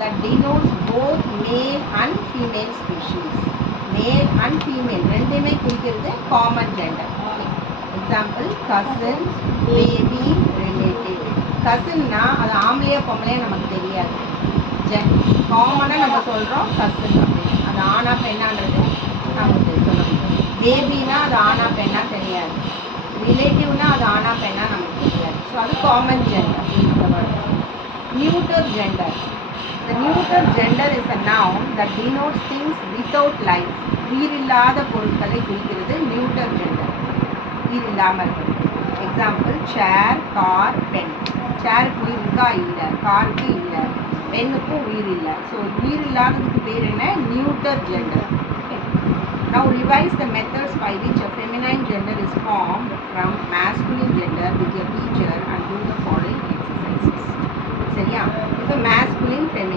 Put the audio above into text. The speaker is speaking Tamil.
that denotes both male and female species. Male and female ரெண்டுமே குறிக்கிறது common gender. Example cousin, baby, relative. கசின்னா அது ஆம்பளையா பொம்பளையா நமக்கு தெரியாது. காமனாக நம்ம சொல்கிறோம் கசின் அப்படின்னு. அது ஆனா பெண்ணான்றது நமக்கு சொல்ல முடியும். பேபினா அது ஆனா பெண்ணா தெரியாது. ரிலேட்டிவ்னா அது ஆனா பெண்ணா நமக்கு தெரியாது. ஸோ அது common gender. நியூட்டர் gender. The neuter gender is a noun that denotes things without life. உயிரில்லாத பொருட்களை குறிக்கிறது நியூட்டர் ஜெண்டர். உயிரில்லாமல் இருக்கிறது. எக்ஸாம்பிள் சேர், கார், பென். சேருக்கு உயிர் இருக்கா? இல்லை. காருக்கு இல்லை. பெண்ணுக்கும் உயிர் இல்லை. ஸோ உயிர் இல்லாததுக்கு பேர் என்ன? நியூட்டர் gender. Now revise the methods by which a feminine gender is formed from masculine gender with your teacher and do the following exercises. சரியா? இப்போ masculine feminine